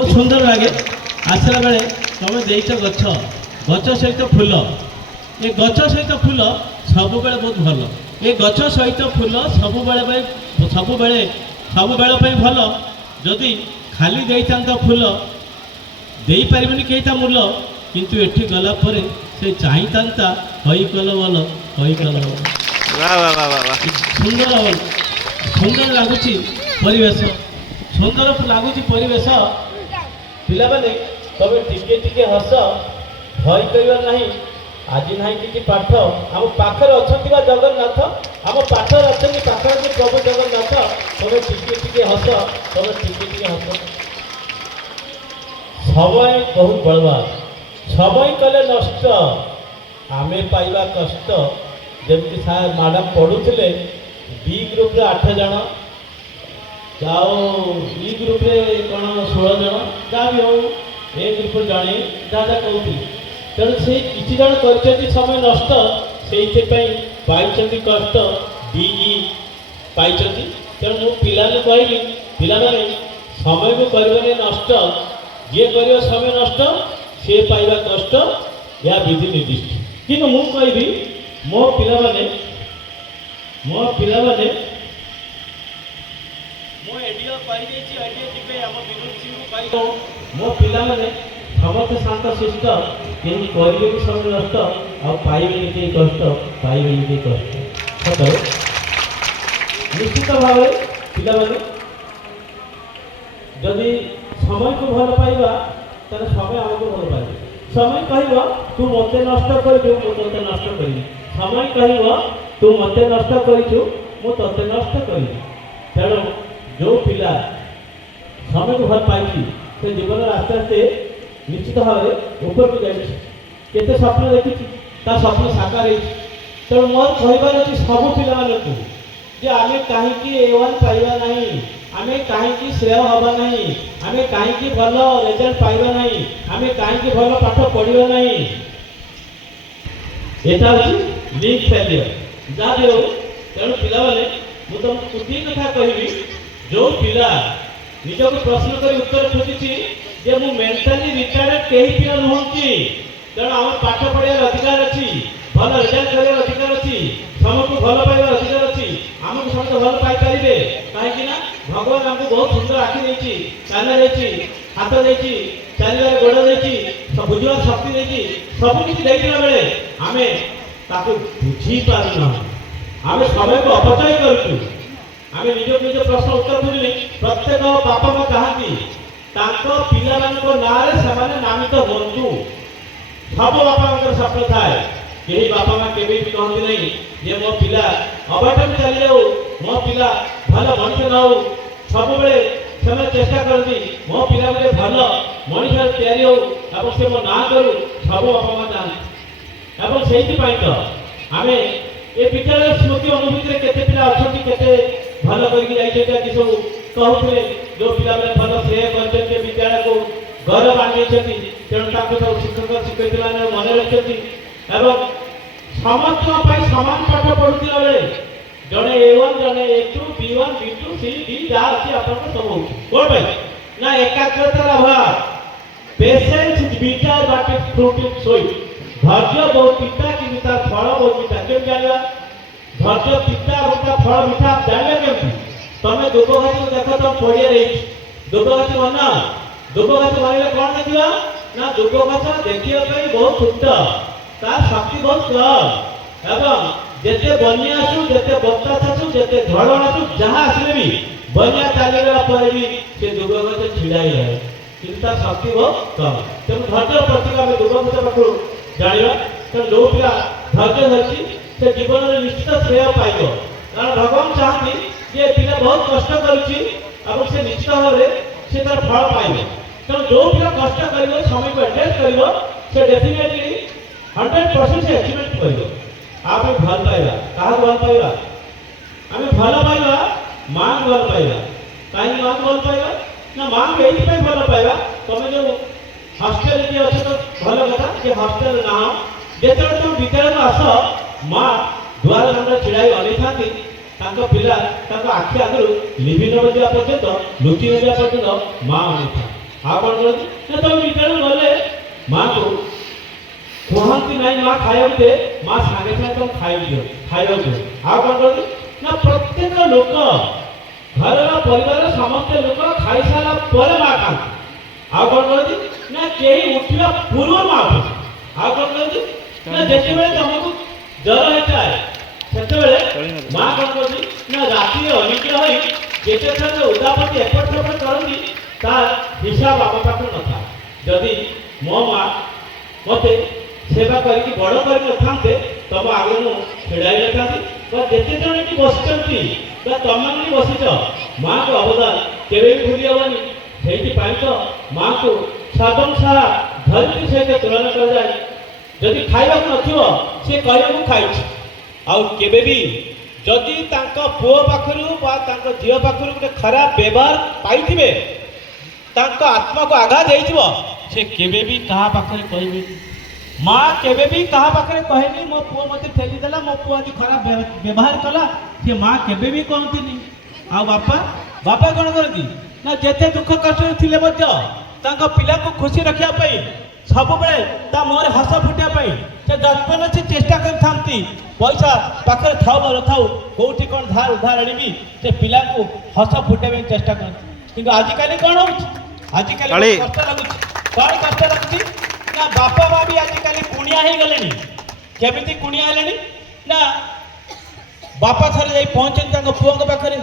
बहुत सुंदर लगे आसला बेले तुम देख गच गच सहित फूल ये गच सहित फूल सब बेले बहुत भल ये गच सहित फूल सब बेले भल जदि खाली देता फूल दे पारे कईटा मूल किंतु एठी गला परे से चाहिता हई कल बल हई कल सुंदर सुंदर लगुच परिवेश सुंदर लगुच परिवेश पिला माने तबे टिके टिके हस भय करिवा नहीं आज ना कि पाठ आम पाखे अच्छा जगन्नाथ आम पाखे अच्छा पाखे प्रभु जगन्नाथ तबे टिके टिके हस तबे टिके टिके हस समय बहुत बलवान समय कले नष्ट आमे पाइबा कष्ट जमी सार मैडम पढ़ुले बी ग्रुप रे 8 जन जाओ ई ग्रुप रे कौन 16 जन जहाँ भी हो ए ग्रुप जड़े जहाँ कहती तेणु से किसी जन कर समय नष्ट से कष्ट डीई पाई तेणु मु पिला कहली पिलाने समय को कर नष्ट ये कर समय नष्ट सी पाइबा कष्ट या विधि निर्दिष्ट कि मु कहि मो पिला माने मो एडियो पाई देछि एडियो जिबे हम विनोद सिंह को पाई मो पिला माने समस्त शांत शिष्ट केही करिवे कि समय नष्ट आ पाइबे कि कष्ट पाइबे कि कष्ट सतो निश्चित भाव पिला माने जदि समय को भल पाइबा तार समय आमको भल पाइबे समय कहब तू मत नष्ट कर तोते नष्ट करी समय कहब तू मत नष्ट करू मुझे नष्ट करी तेणु जो पिला समय को भल पाई से जीवन आस्ते आस्ते निश्चित भाव ऊपर को जाते स्वप्न देखी स्वप्न साकार हो तेणु मोर कहबार अच्छी सब पिला आम कहीं A1 पाइबा नहीं आमे कहीं श्रेय हवा नहीं आमे कहीं भल रिजल्ट पाइबा नहीं आमे कहीं भल पाठ पढ़ा नहीं यहाँ हूँ लिंक फेलियर जहाँ भी हो तेणु पिला मुझे तुमको गोटे कथा कहबी जो पिला निजक प्रश्न कर उत्तर खोजी जे मु मेंटाली रिटायर्ड कहीं पिला नुहति तेणु आम पाठ पढ़ार अधिकार अच्छी भल रिजल्ट कर अधिकार अच्छी समको भल पाइबार अधिकार अच्छी आमको समस्त भल पाइपर कहीं भगवान आमको बहुत सुंदर आखि देती कान देती हाथ देती चलने गोड़ देती बुझा शक्ति देती सब किसी देखला बेले आमे ताको बुझी पारना आमे समय को अपचय करूँ आमे निज निज प्रश्न उत्तर बुझे प्रत्येक बापा माँ कहती पिला नारे से नामित हूँ सब बापा माँ स्वप्न थाए कई बापा माँ के भी कहती नहीं जे मो पिला अबाटन चली जाऊ मो पिला भल मनुष्य न हो सब से चेष्टा करती मो पिला गोटे भल मनुष्य तैयारी हो से मो ना करू सब बापा माँ चाहती से तो आम ये विद्यालय स्मृति अनुभूति केते पिला अच्छा केते भल करके सब कहते जो पिला भल श्रेय कर विद्यालय को गौरव आनी तेणु सब शिक्षक शिक्षयित्री मैंने मन रखी समस्त सामान पाठ पढ़ुला बेले जड़े A1 जड़े A2 B1 B2 C D जहाँ अच्छी आप सब हो ना एकाग्रतार अभाव patience is bitter but it's fruit is sweet धैर्य बहुत पिता कि फल बहुत मीठा क्यों जाना धैर्य पिता और फल मीठा जाने केमती तुम दुब घाटी देख तुम पड़िया दुब घाटी बना दुब घाटी बनने कौन देखा ना दुब घास देखा बहुत सुंदर तार शक्ति बहुत कम एवं जिते बनिया आसू जिते बत्तास आसू जिते झड़ आसू जहाँ आसले भी बनिया चलगला भी से दुब गच छिड़ा ही रहे किंतु तार शक्ति बहुत कम तेणु धैर्य प्रतीक आम दुब गच पाखु जाना तेणु जो पिला धैर्य धरती से जीवन में निश्चित श्रेय पाइब कारण भगवान चाहती जे पिला बहुत कष्ट करुच्ची से निश्चित भाव से तार फल पाइब तेणु जो पिला कष्ट कर समय को एडजस्ट कर डेफिनेटली 100% से अचीवमेंट कर आप भल पाइबा क्या भल पाइबा आम भल पाइबा माँ भल पाइबा कहीं माँ भल पाइबा ना माँ को ये भल पाइबा तुम जो हस्टेल जी अच्छे तो भल कथा जे हस्टेल ना जिते तुम विद्यालय को आस माँ दुआर दाण्ड छिड़ा अनेई था पिला आखि आगु लिभि न पर्यंत लुचि न पर्यंत माँ अनेई था ଆଉ କ'ଣ କରନ୍ତି ନା ତମେ ବିଦ୍ୟାଳୟ ଗଲେ ମାଆକୁ କୁହନ୍ତି ନାହିଁ ମା ଖାଇବାକୁ ଦେ, ମା ସାଙ୍ଗେ ସାଙ୍ଗେ ତମକୁ ଖାଇବାକୁ ଦିଅ। ଆଉ କ'ଣ କରନ୍ତି ନା ପ୍ରତ୍ୟେକ ଲୋକ ଘରର ପରିବାରର ସମସ୍ତ ଲୋକ ଖାଇସାରିଲା ପରେ ମା ଖାଆନ୍ତି। ଆଉ କ'ଣ କରନ୍ତି ନା କେହି ଉଠିବା ପୂର୍ବରୁ ମା ଉଠନ୍ତି। ଆଉ କ'ଣ କରନ୍ତି ନା ଯେତେବେଳେ ତମକୁ ଜ୍ୱର ହେଇଥାଏ ସେତେବେଳେ ମା କ'ଣ କରନ୍ତି ନା ରାତିରେ ଅନିଦ୍ରା ହୋଇ ଯେତେ ଥର ଉଦାପତି ଏପଟ ସେପଟ କରନ୍ତି ତାର ହିସାବ ଆମ ପାଖରେ ନଥାଏ। ଯଦି ମୋ ମା ମୋତେ ସେବା କରିକି ବଡ଼ କରିନଥାନ୍ତେ ତମ ଆଗରେ ମୁଁ ଛିଡ଼ା ହେଇନଥାନ୍ତି ବା ଯେତେ ଜଣ ଏଠି ବସିଛନ୍ତି ବା ତମମାନେ ବି ବସିଛ ମାଆଙ୍କ ଅବଦାନ କେବେ ବି ଭୁଲି ହେବନି। ସେଇଥିପାଇଁ ତ ମାଆକୁ ସାଧନ ସାରା ଧରିତ୍ରୀ ସହିତ ତୁଳନା କରାଯାଏ। ଯଦି ଖାଇବାକୁ ନଥିବ ସେ କହିବ ମୁଁ ଖାଇଛି। ଆଉ କେବେ ବି ଯଦି ତାଙ୍କ ପୁଅ ପାଖରୁ ବା ତାଙ୍କ ଝିଅ ପାଖରୁ ଗୋଟେ ଖରାପ ବ୍ୟବହାର ପାଇଥିବେ ତାଙ୍କ ଆତ୍ମାକୁ ଆଘାତ ହେଇଯିବ ସେ କେବେ ବି କାହା ପାଖରେ କହିବେନି। ମା କେବେ ବି କାହା ପାଖରେ କହେନି ମୋ ପୁଅ ମୋତେ ଠେଲିଦେଲା, ମୋ ପୁଅ ଆଜି ଖରାପ ବ୍ୟବହାର କଲା, ସେ ମା କେବେ ବି କହନ୍ତିନି। ଆଉ ବାପା କ'ଣ କରନ୍ତି ନା ଯେତେ ଦୁଃଖ କଷ୍ଟରେ ଥିଲେ ମଧ୍ୟ ତାଙ୍କ ପିଲାକୁ ଖୁସି ରଖିବା ପାଇଁ ସବୁବେଳେ ତା ମୁହଁରେ ହସ ଫୁଟିବା ପାଇଁ ସେ ଯତ୍ନ ସେ ଚେଷ୍ଟା କରିଥାନ୍ତି। ପଇସା ପାଖରେ ଥାଉ ବା ନଥାଉ କୋଉଠି କ'ଣ ଧାର ଉଧାର ଆଣିବି ସେ ପିଲାକୁ ହସ ଫୁଟାଇବା ପାଇଁ ଚେଷ୍ଟା କରନ୍ତି। କିନ୍ତୁ ଆଜିକାଲି କ'ଣ ହେଉଛି ଆଜିକାଲି କଷ୍ଟ ଲାଗୁଛି। କ'ଣ କଷ୍ଟ ଲାଗୁଛି ନା ବାପା ମା ବି ଆଜିକାଲି କୁଣିଆ ହେଇଗଲେଣି। କେମିତି କୁଣିଆ ହେଲେଣି ନା ବାପା ଥରେ ଯାଇ ପହଞ୍ଚନ୍ତି ତାଙ୍କ ପୁଅଙ୍କ ପାଖରେ